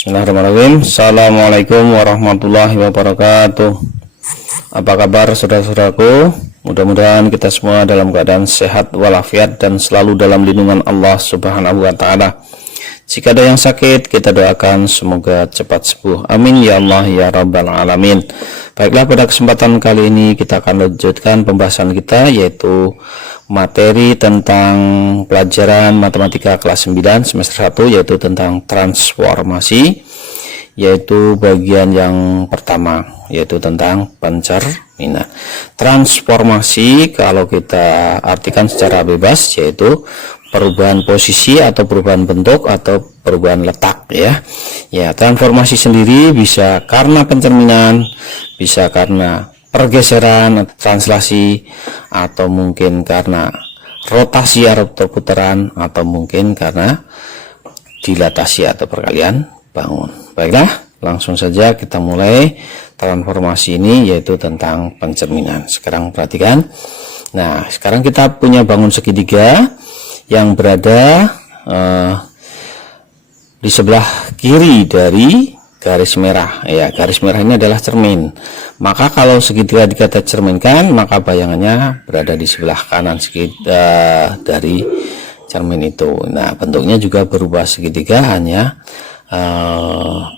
Bismillahirrahmanirrahim. Assalamualaikum warahmatullahi wabarakatuh. Apa kabar saudara-saudaraku? Mudah-mudahan kita semua dalam keadaan sehat walafiat dan selalu dalam lindungan Allah Subhanahu wa taala. Jika ada yang sakit, kita doakan semoga cepat sembuh. Amin ya Allah ya rabbal alamin. Baiklah, pada kesempatan kali ini kita akan lanjutkan pembahasan kita, yaitu materi tentang pelajaran matematika kelas 9 semester 1, yaitu tentang transformasi, yaitu bagian yang pertama, yaitu tentang pencerminan. Transformasi kalau kita artikan secara bebas yaitu perubahan posisi atau perubahan bentuk atau perubahan letak, ya. Ya, transformasi sendiri bisa karena pencerminan, bisa karena pergeseran, translasi, atau mungkin karena rotasi atau putaran, atau mungkin karena dilatasi atau perkalian bangun. Baiklah, langsung saja kita mulai transformasi ini, yaitu tentang pencerminan. Sekarang perhatikan. Nah, sekarang kita punya bangun segitiga yang berada di sebelah kiri dari garis merah, ya. Garis merah ini adalah cermin. Maka kalau segitiga kita cerminkan, maka bayangannya berada di sebelah kanan dari cermin itu. Nah, bentuknya juga berubah segitiga, hanya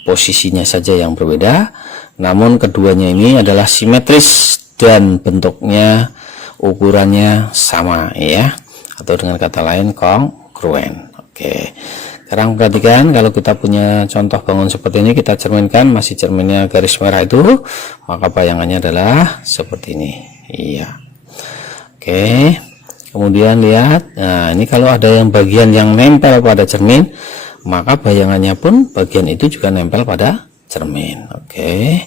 posisinya saja yang berbeda. Namun keduanya ini adalah simetris dan bentuknya, ukurannya sama, ya. Atau dengan kata lain kongruen. Oke. Sekarang perhatikan, kalau kita punya contoh bangun seperti ini, kita cerminkan, masih cerminnya garis merah itu, maka bayangannya adalah seperti ini. Iya. Oke. Kemudian lihat, nah ini kalau ada yang bagian yang nempel pada cermin, maka bayangannya pun bagian itu juga nempel pada cermin. Oke.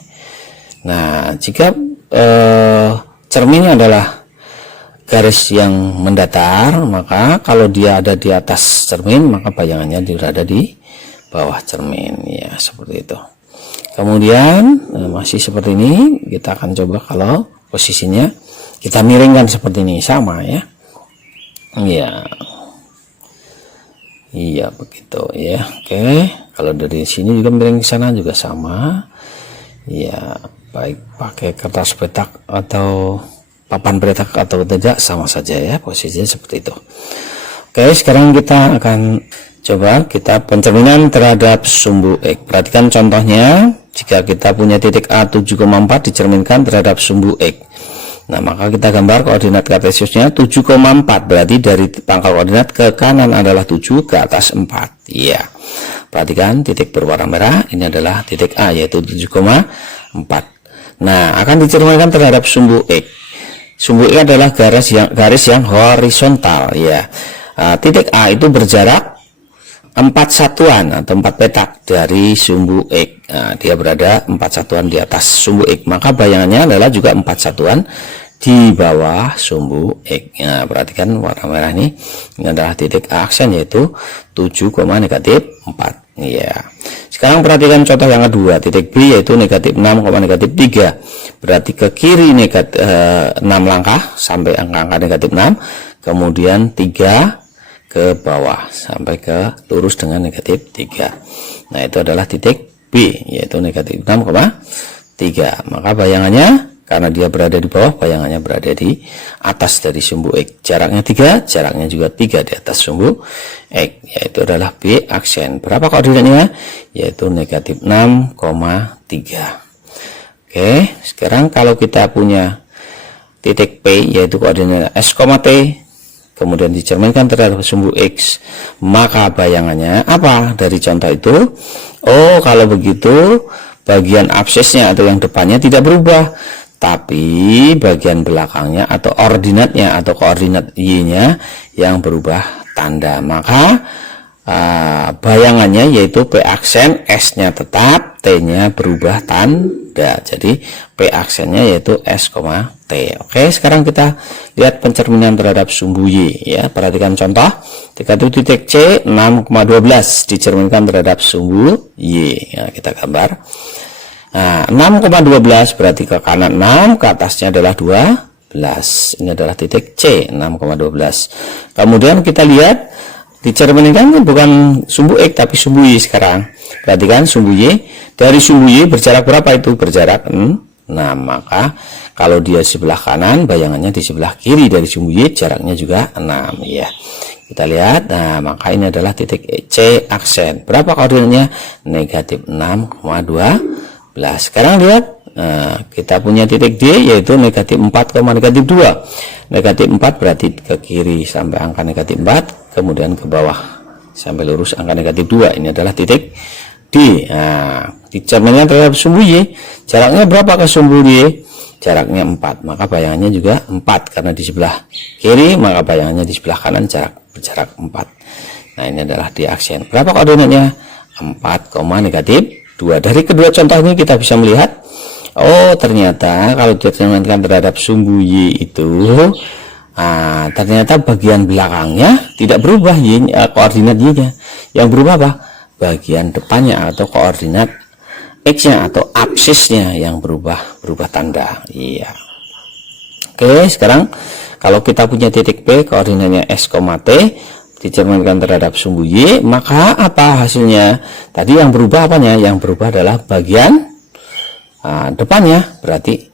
Nah, jika cerminnya adalah garis yang mendatar, maka kalau dia ada di atas cermin, maka bayangannya berada di bawah cermin, ya, seperti itu. Kemudian masih seperti ini, kita akan coba kalau posisinya kita miringkan seperti ini, sama, ya. Iya. Iya, begitu, ya. Oke, kalau dari sini juga miring ke sana juga sama. Ya, baik pakai kertas petak atau papan petak atau tidak, sama saja, ya, posisinya seperti itu. Oke, sekarang kita akan coba kita pencerminan terhadap sumbu X. Perhatikan contohnya, jika kita punya titik A 7,4 dicerminkan terhadap sumbu X. Nah, maka kita gambar koordinat kartesiusnya 7,4, berarti dari pangkal koordinat ke kanan adalah 7, ke atas 4. Iya. Perhatikan titik berwarna merah, ini adalah titik A, yaitu 7,4. Nah, akan dicerminkan terhadap sumbu X. Sumbu X adalah garis yang horizontal, ya. Titik A itu berjarak 4 satuan atau 4 petak dari sumbu X. Nah, dia berada 4 satuan di atas sumbu X, maka bayangannya adalah juga 4 satuan di bawah sumbu X. Nah, perhatikan warna merah ini adalah titik A aksen, yaitu 7,-4. Ya. Sekarang perhatikan contoh yang kedua, titik B, yaitu -6,-3. Berarti ke kiri 6 langkah sampai angka-angka -6, kemudian 3 ke bawah sampai ke lurus dengan -3. Nah, itu adalah titik B, yaitu -6,3. Maka bayangannya, karena dia berada di bawah, bayangannya berada di atas dari sumbu X. Jaraknya 3, jaraknya juga 3 di atas sumbu X, yaitu adalah B aksen. Berapa koordinatnya? Yaitu -6,3. Oke, sekarang kalau kita punya titik P, yaitu koordinat S, T, kemudian dicerminkan terhadap sumbu X, maka bayangannya apa dari contoh itu? Oh, kalau begitu bagian absisnya atau yang depannya tidak berubah, tapi bagian belakangnya atau ordinatnya atau koordinat Y-nya yang berubah tanda. Maka bayangannya yaitu P aksen, S-nya tetap, T-nya berubah tanda. Jadi P aksennya yaitu S, T. Oke, sekarang kita lihat pencerminan terhadap sumbu Y, ya. Perhatikan contoh, ketika itu titik C 6,12 dicerminkan terhadap sumbu Y. Ya, kita gambar. Nah, 6,12 berarti ke kanan 6, ke atasnya adalah 12. Ini adalah titik C, 6,12. Kemudian kita lihat dicerminkan kan bukan sumbu X tapi sumbu Y sekarang. Perhatikan sumbu Y, dari sumbu Y berjarak berapa itu? Berjarak 6. Maka kalau dia sebelah kanan, bayangannya di sebelah kiri dari sumbu Y, jaraknya juga 6 ya. Kita lihat, nah maka ini adalah titik C aksen. Berapa koordinatnya? Negatif 6,12. Sekarang lihat, kita punya titik D yaitu negatif 4, negatif 2. Negatif 4 berarti ke kiri sampai angka negatif 4, kemudian ke bawah sampai lurus angka negatif 2. Ini adalah titik D. Nah, dicerminkan terhadap sumbu Y, jaraknya berapa ke sumbu Y? Jaraknya 4, maka bayangannya juga 4 karena di sebelah kiri, maka bayangannya di sebelah kanan berjarak 4. Nah, ini adalah D aksen. Berapa koordinatnya? 4, negatif 2. Dari kedua contoh ini kita bisa melihat, oh ternyata kalau dicerminkan terhadap sumbu Y itu, ternyata bagian belakangnya tidak berubah koordinat Y-nya. Yang berubah apa? Bagian depannya atau koordinat X-nya atau absisnya yang berubah tanda. Iya. Oke, sekarang kalau kita punya titik P, koordinatnya S, T, dicerminkan terhadap sumbu Y, maka apa hasilnya? Tadi yang berubah apanya? Yang berubah adalah bagian depannya, berarti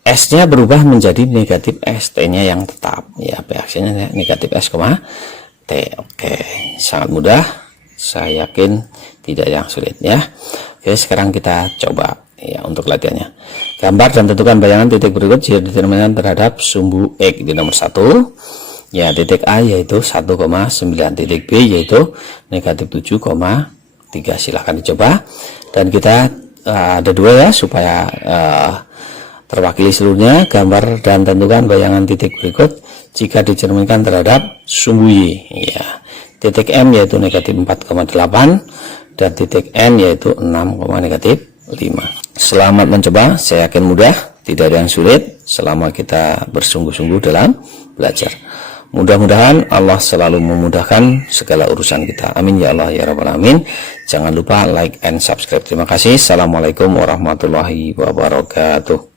S-nya berubah menjadi negatif S, T-nya yang tetap. Ya, P aksennya negatif S, T. Oke, sangat mudah. Saya yakin tidak yang sulit ya. Oke, sekarang kita coba ya untuk latihannya. Gambar dan tentukan bayangan titik berikut jika dicerminkan terhadap sumbu X. Di nomor 1 ya, titik A yaitu 1,9, titik B yaitu negatif 7,3. Silahkan dicoba, dan kita ada 2 ya supaya terwakili seluruhnya. Gambar dan tentukan bayangan titik berikut jika dicerminkan terhadap sumbu Y ya. Titik M yaitu negatif 4,8 dan titik N yaitu 6, negatif 5. Selamat mencoba, saya yakin mudah, tidak ada yang sulit selama kita bersungguh-sungguh dalam belajar. Mudah-mudahan Allah selalu memudahkan segala urusan kita. Amin ya Allah ya Rabbal Alamin. Jangan lupa like and subscribe. Terima kasih. Assalamualaikum warahmatullahi wabarakatuh.